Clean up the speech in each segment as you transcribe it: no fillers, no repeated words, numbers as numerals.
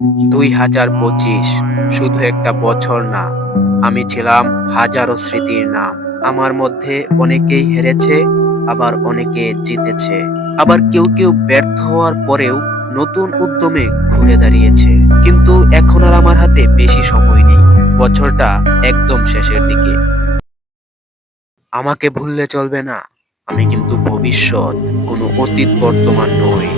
2025 শুধু একটা বছর না, আমি ছিলাম হাজারো স্মৃতির নাম। আমার মধ্যে অনেকেই হেরেছে, আবার অনেকে জিতেছে, আবার কেউ কেউ ব্যর্থ হওয়ার পরেও নতুন উদ্যমে ঘুরে দাঁড়িয়েছে। কিন্তু এখন আর আমার হাতে বেশি সময় নেই, বছরটা একদম শেষের দিকে। আমাকে ভুললে চলবে না, আমি কিন্তু ভবিষ্যৎ, কোনো অতীত বর্তমান নই।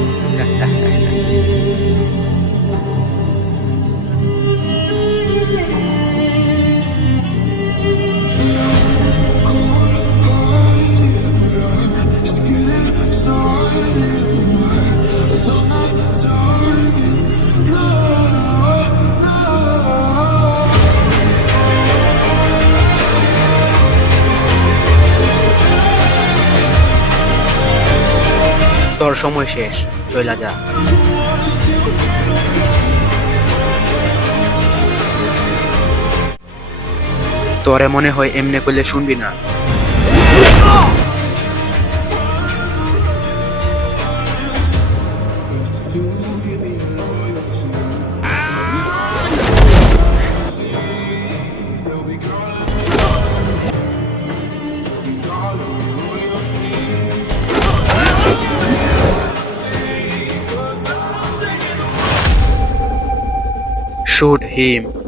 তোর সময় শেষ, চইলা যা। তোরে মনে হয় এমনি করলে শুনবি না। Shoot him.